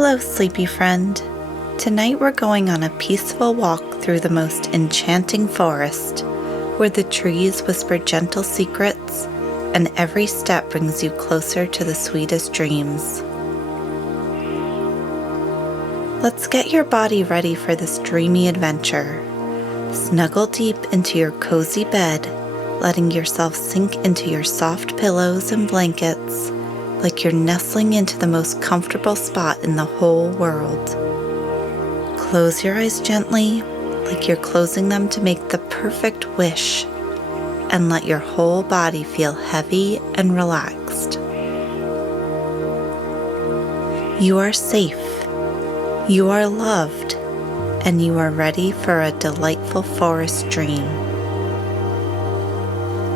Hello, sleepy friend. Tonight we're going on a peaceful walk through the most enchanting forest, where the trees whisper gentle secrets and every step brings you closer to the sweetest dreams. Let's get your body ready for this dreamy adventure. Snuggle deep into your cozy bed, letting yourself sink into your soft pillows and blankets, like you're nestling into the most comfortable spot in the whole world. Close your eyes gently, like you're closing them to make the perfect wish, and let your whole body feel heavy and relaxed. You are safe, you are loved, and you are ready for a delightful forest dream.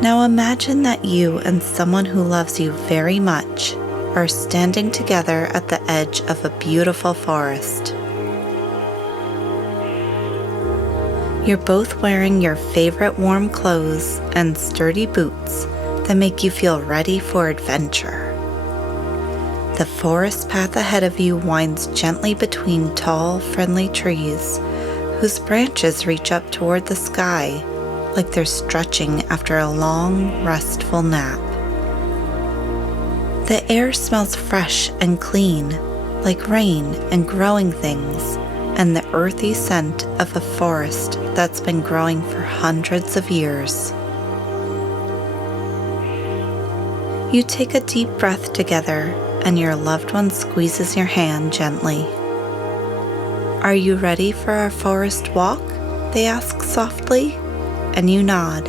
Now imagine that you and someone who loves you very much are standing together at the edge of a beautiful forest. You're both wearing your favorite warm clothes and sturdy boots that make you feel ready for adventure. The forest path ahead of you winds gently between tall, friendly trees whose branches reach up toward the sky like they're stretching after a long, restful nap. The air smells fresh and clean, like rain and growing things, and the earthy scent of a forest that's been growing for hundreds of years. You take a deep breath together, and your loved one squeezes your hand gently. "Are you ready for our forest walk?" they ask softly. And you nod,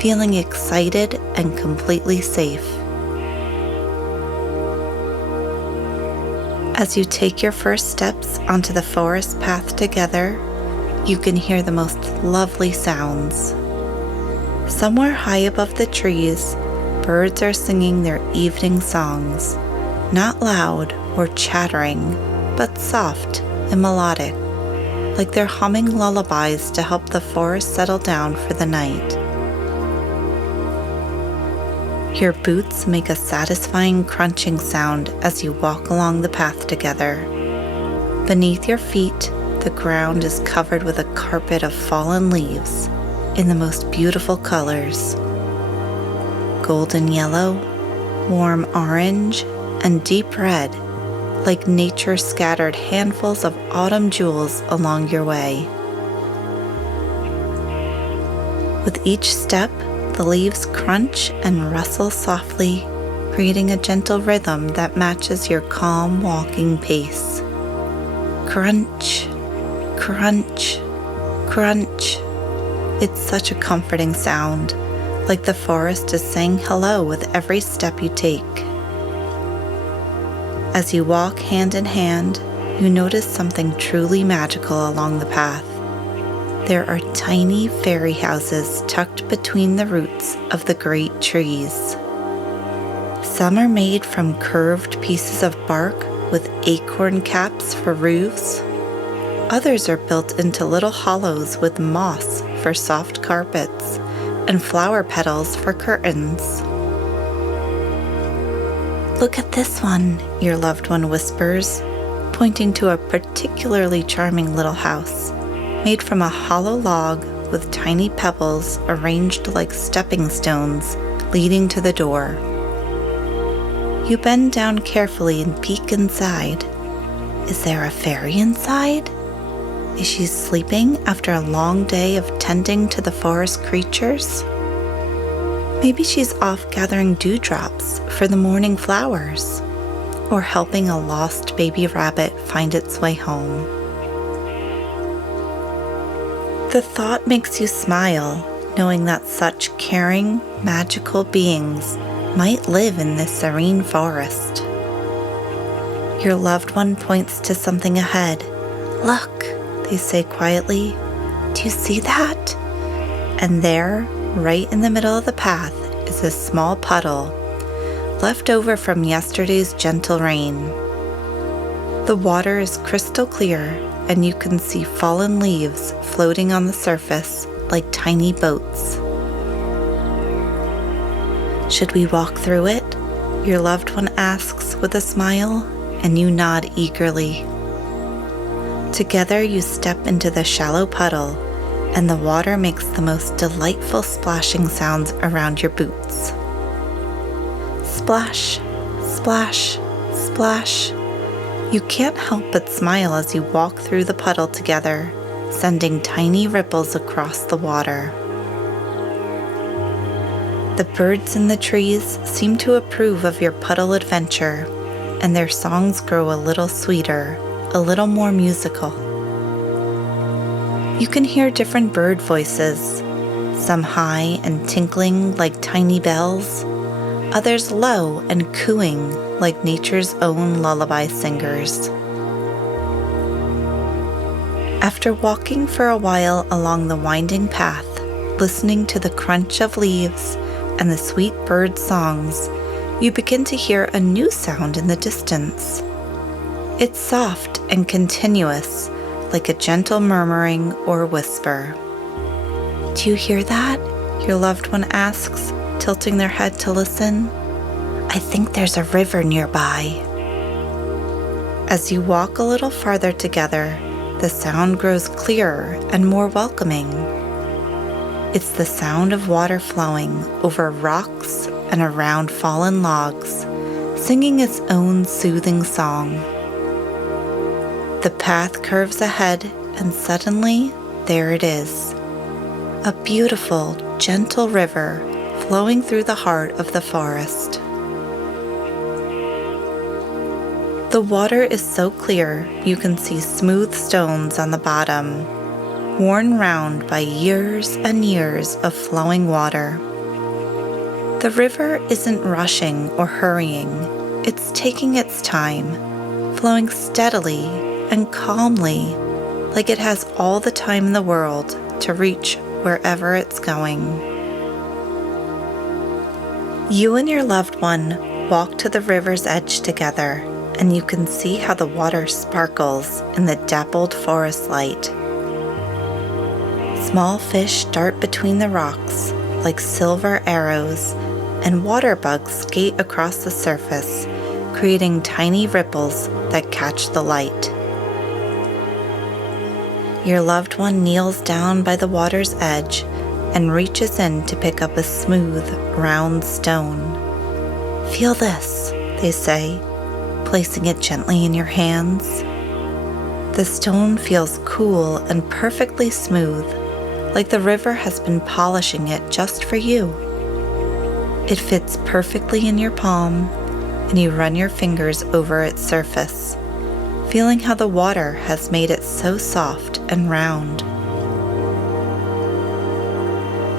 feeling excited and completely safe. As you take your first steps onto the forest path together, you can hear the most lovely sounds. Somewhere high above the trees, birds are singing their evening songs, not loud or chattering, but soft and melodic, like they're humming lullabies to help the forest settle down for the night. Your boots make a satisfying crunching sound as you walk along the path together. Beneath your feet, the ground is covered with a carpet of fallen leaves in the most beautiful colors. Golden yellow, warm orange, and deep red, like nature scattered handfuls of autumn jewels along your way. With each step, the leaves crunch and rustle softly, creating a gentle rhythm that matches your calm walking pace. Crunch, crunch, crunch. It's such a comforting sound, like the forest is saying hello with every step you take. As you walk hand in hand, you notice something truly magical along the path. There are tiny fairy houses tucked between the roots of the great trees. Some are made from curved pieces of bark with acorn caps for roofs. Others are built into little hollows with moss for soft carpets and flower petals for curtains. "Look at this one," your loved one whispers, pointing to a particularly charming little house, made from a hollow log with tiny pebbles arranged like stepping stones leading to the door. You bend down carefully and peek inside. Is there a fairy inside? Is she sleeping after a long day of tending to the forest creatures? Maybe she's off gathering dewdrops for the morning flowers, or helping a lost baby rabbit find its way home. The thought makes you smile, knowing that such caring, magical beings might live in this serene forest. Your loved one points to something ahead. "Look," they say quietly, "do you see that?" And there, right in the middle of the path, is a small puddle, left over from yesterday's gentle rain. The water is crystal clear, and you can see fallen leaves floating on the surface like tiny boats. "Should we walk through it?" your loved one asks with a smile, and you nod eagerly. Together you step into the shallow puddle, and the water makes the most delightful splashing sounds around your boots. Splash, splash, splash. You can't help but smile as you walk through the puddle together, sending tiny ripples across the water. The birds in the trees seem to approve of your puddle adventure, and their songs grow a little sweeter, a little more musical. You can hear different bird voices, some high and tinkling like tiny bells, others low and cooing like nature's own lullaby singers. After walking for a while along the winding path, listening to the crunch of leaves and the sweet bird songs, you begin to hear a new sound in the distance. It's soft and continuous, like a gentle murmuring or whisper. "Do you hear that?" your loved one asks, tilting their head to listen. "I think there's a river nearby." As you walk a little farther together, the sound grows clearer and more welcoming. It's the sound of water flowing over rocks and around fallen logs, singing its own soothing song. The path curves ahead, and suddenly, there it is. A beautiful, gentle river flowing through the heart of the forest. The water is so clear you can see smooth stones on the bottom, worn round by years and years of flowing water. The river isn't rushing or hurrying, it's taking its time, flowing steadily and calmly, like it has all the time in the world to reach wherever it's going. You and your loved one walk to the river's edge together, and you can see how the water sparkles in the dappled forest light. Small fish dart between the rocks like silver arrows, and water bugs skate across the surface, creating tiny ripples that catch the light. Your loved one kneels down by the water's edge and reaches in to pick up a smooth, round stone. "Feel this," they say, placing it gently in your hands. The stone feels cool and perfectly smooth, like the river has been polishing it just for you. It fits perfectly in your palm, and you run your fingers over its surface, feeling how the water has made it so soft and round.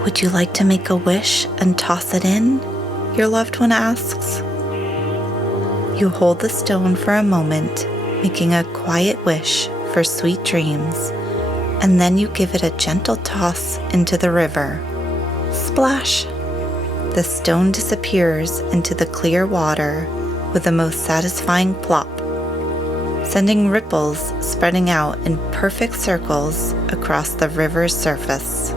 "Would you like to make a wish and toss it in?" your loved one asks. You hold the stone for a moment, making a quiet wish for sweet dreams, and then you give it a gentle toss into the river. Splash! The stone disappears into the clear water with the most satisfying plop, sending ripples spreading out in perfect circles across the river's surface.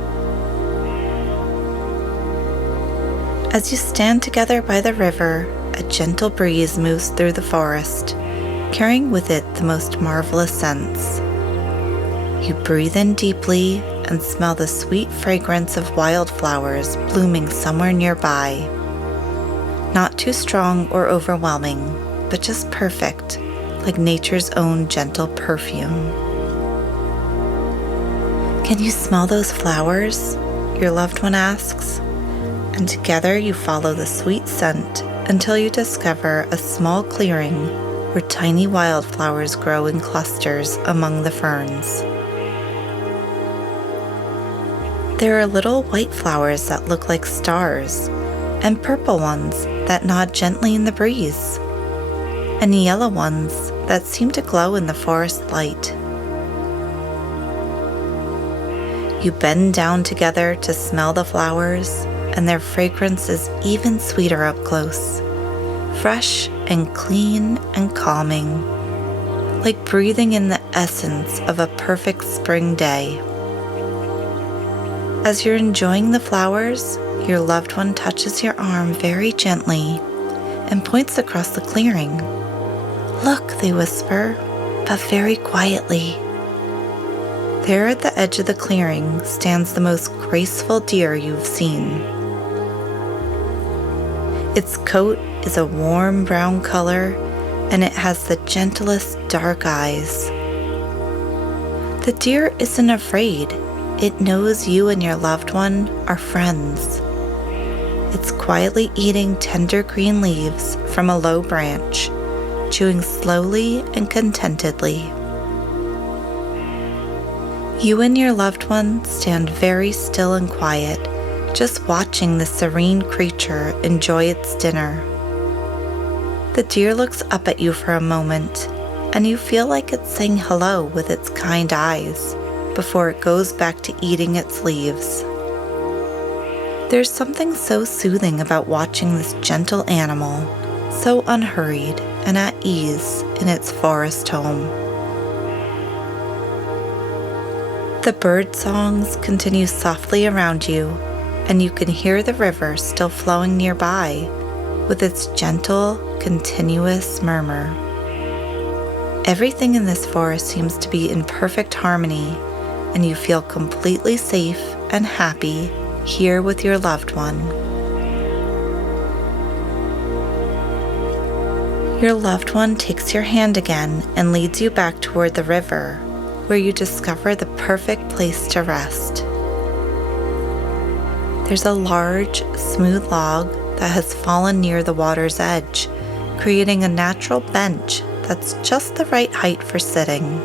As you stand together by the river, a gentle breeze moves through the forest, carrying with it the most marvelous scents. You breathe in deeply and smell the sweet fragrance of wildflowers blooming somewhere nearby. Not too strong or overwhelming, but just perfect, like nature's own gentle perfume. "Can you smell those flowers?" your loved one asks, and together you follow the sweet scent until you discover a small clearing where tiny wildflowers grow in clusters among the ferns. There are little white flowers that look like stars, and purple ones that nod gently in the breeze, and yellow ones that seem to glow in the forest light. You bend down together to smell the flowers, and their fragrance is even sweeter up close, fresh and clean and calming, like breathing in the essence of a perfect spring day. As you're enjoying the flowers, your loved one touches your arm very gently and points across the clearing. "Look," they whisper, but very quietly. There at the edge of the clearing stands the most graceful deer you've seen. Its coat is a warm brown color, and it has the gentlest dark eyes. The deer isn't afraid. It knows you and your loved one are friends. It's quietly eating tender green leaves from a low branch, chewing slowly and contentedly. You and your loved one stand very still and quiet, just watching the serene creature enjoy its dinner. The deer looks up at you for a moment, and you feel like it's saying hello with its kind eyes before it goes back to eating its leaves. There's something so soothing about watching this gentle animal, so unhurried and at ease in its forest home. The bird songs continue softly around you, and you can hear the river still flowing nearby with its gentle, continuous murmur. Everything in this forest seems to be in perfect harmony, and you feel completely safe and happy here with your loved one. Your loved one takes your hand again and leads you back toward the river, where you discover the perfect place to rest. There's a large, smooth log that has fallen near the water's edge, creating a natural bench that's just the right height for sitting.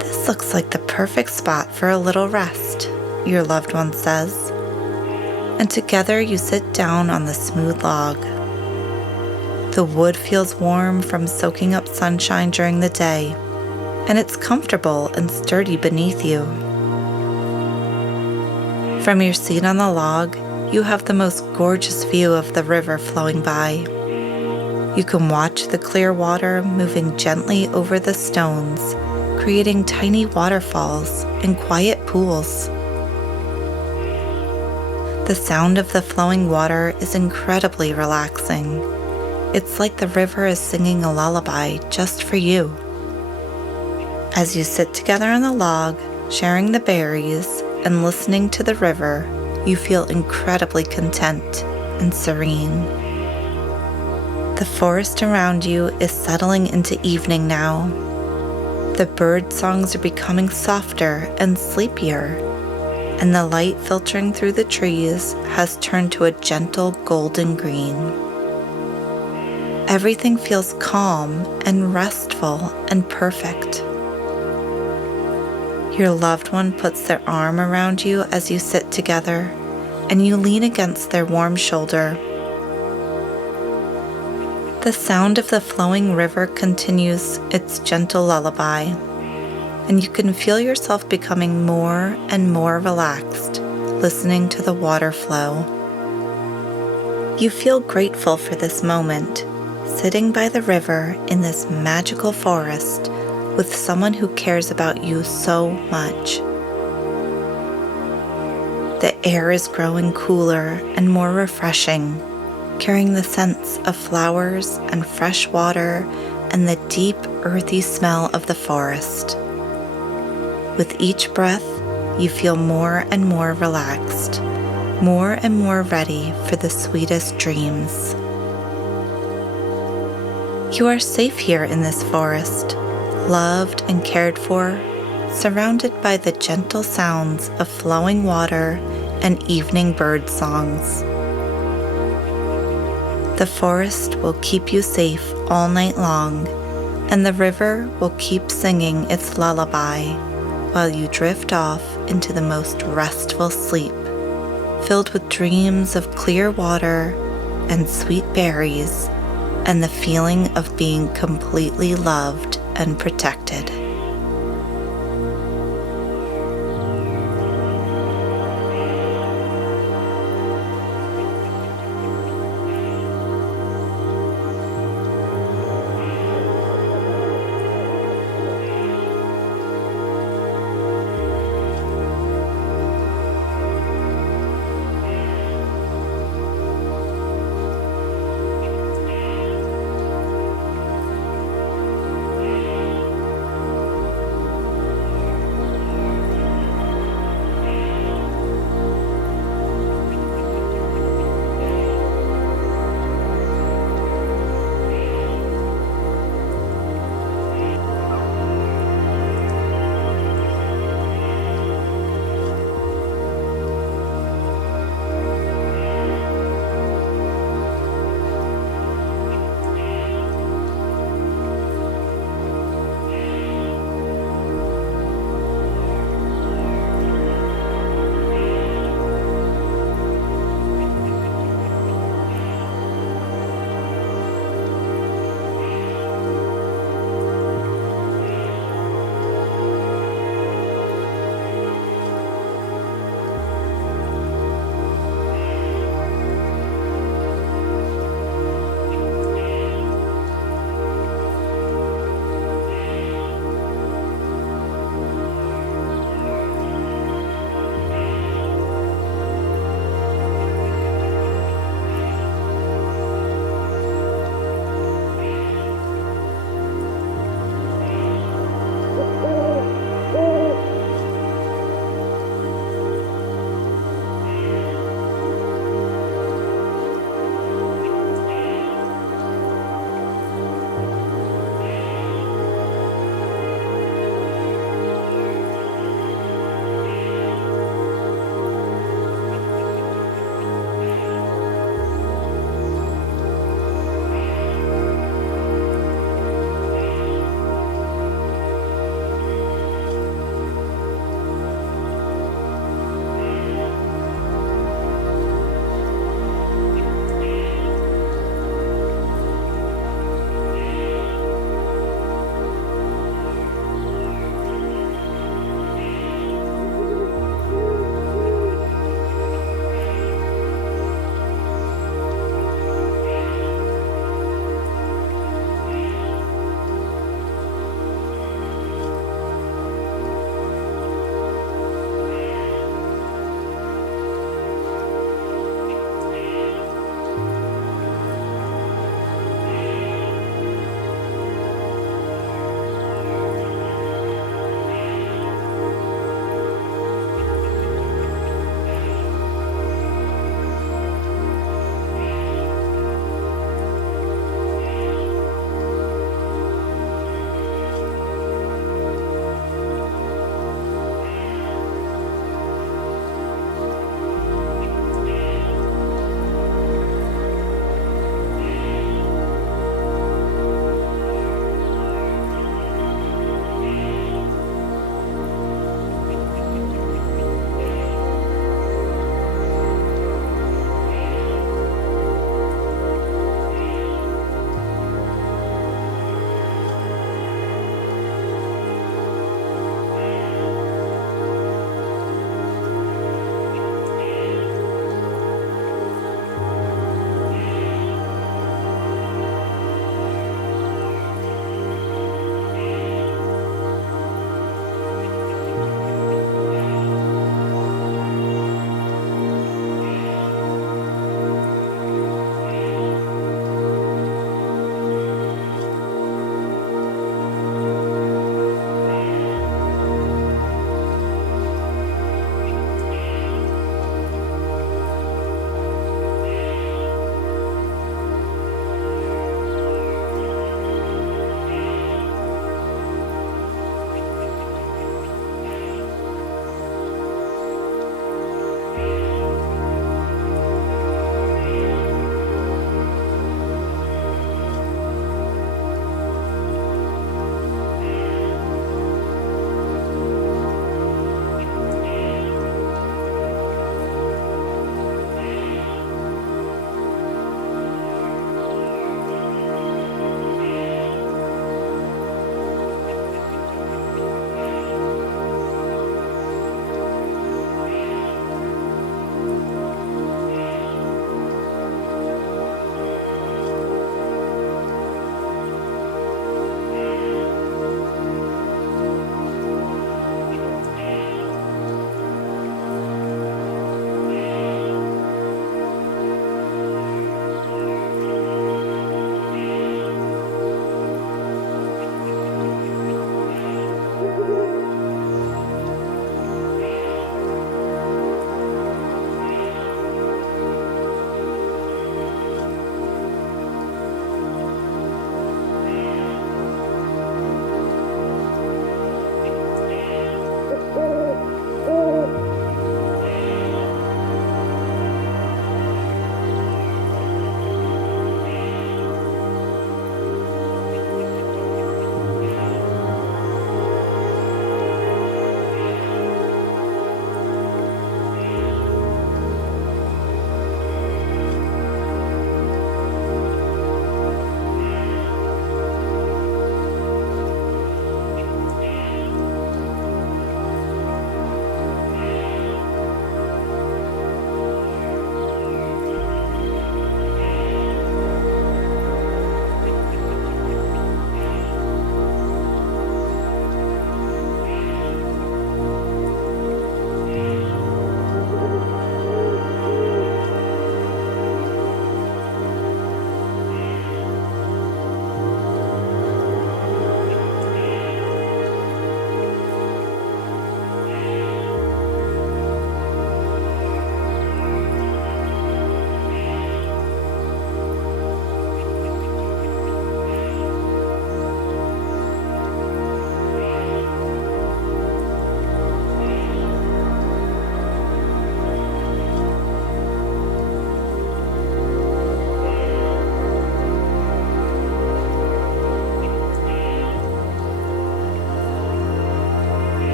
"This looks like the perfect spot for a little rest," your loved one says. And together you sit down on the smooth log. The wood feels warm from soaking up sunshine during the day, and it's comfortable and sturdy beneath you. From your seat on the log, you have the most gorgeous view of the river flowing by. You can watch the clear water moving gently over the stones, creating tiny waterfalls and quiet pools. The sound of the flowing water is incredibly relaxing. It's like the river is singing a lullaby just for you. As you sit together on the log, sharing the berries and listening to the river, you feel incredibly content and serene. The forest around you is settling into evening now. The bird songs are becoming softer and sleepier, and the light filtering through the trees has turned to a gentle golden green. Everything feels calm and restful and perfect. Your loved one puts their arm around you as you sit together, and you lean against their warm shoulder. The sound of the flowing river continues its gentle lullaby, and you can feel yourself becoming more and more relaxed, listening to the water flow. You feel grateful for this moment, sitting by the river in this magical forest with someone who cares about you so much. The air is growing cooler and more refreshing, carrying the scents of flowers and fresh water and the deep, earthy smell of the forest. With each breath, you feel more and more relaxed, more and more ready for the sweetest dreams. You are safe here in this forest, loved and cared for, surrounded by the gentle sounds of flowing water and evening bird songs. The forest will keep you safe all night long, and the river will keep singing its lullaby while you drift off into the most restful sleep, filled with dreams of clear water and sweet berries and the feeling of being completely loved and protected.